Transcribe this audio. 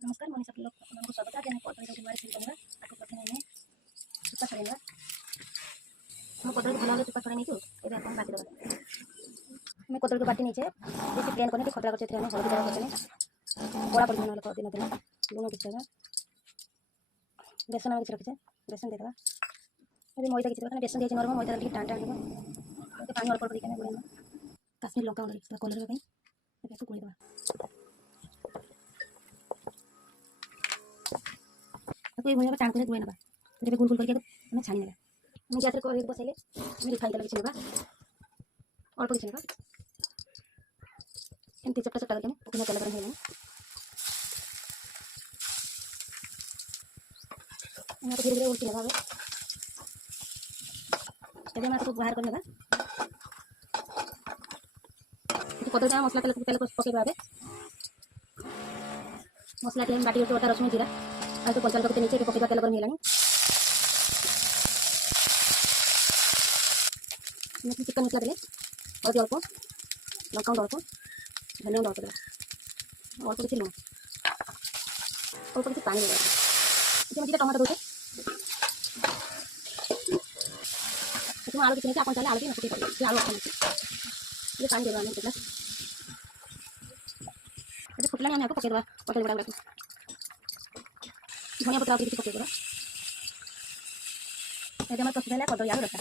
नमस्कार मनीष आप लोग को स्वागत है। कदली जो गुरुवार सील करवा आपको प्रथम आम चुपा छड़ा हम कदली को भल चुपा छड़ा नहीं ये आप बाटी देवा मैं कदली को बाटी नहीं बेसी प्लेन करनी खतरा करते हल्दी देवा करते बड़ा पड़ दिन दिन दिन लुण किसी देवा बेसन किसी रखीचे बेसन देदेवा अभी मैदा किसी देवा बेसन दिए नरम मैदा टे टाण टाण हो पानी अल्प अल्प देखें गोल काश्मीर लंका गुंड कलर गोल देवा भूया टाण कर गुए ना जब गुल गुल करके छाणी ना गैस बसैले रिफाइन तेल किसी ना अल्प किसी ना एमती चपटा चपटा करके पकना तेल गरम हो धीरे धीरे उल्टी लगा तब हम आपको बाहर करने कदम मसला तेल तेल पकड़ा मसला टाइम बाटी अदा रसुण जीरा आज तो पंचाल नीचे पकड़ा तेल गरम है चिकन मसला देले हल्दी अल्प लंका अल्प धनिया अल्प देवा अल्प किसी लुण अल्प किसी पानी देवा ये टमाटो दूसरे आलू किसी नहीं आप चाहे आलू भी नकली आलू अच्छा ये पानी देवा फुटला फुटला आम आपको पकईदेवा कदली बड़ा गुड़ा धनिया पत्र किसी पकईदेवा ये कषि कदली आलू रखा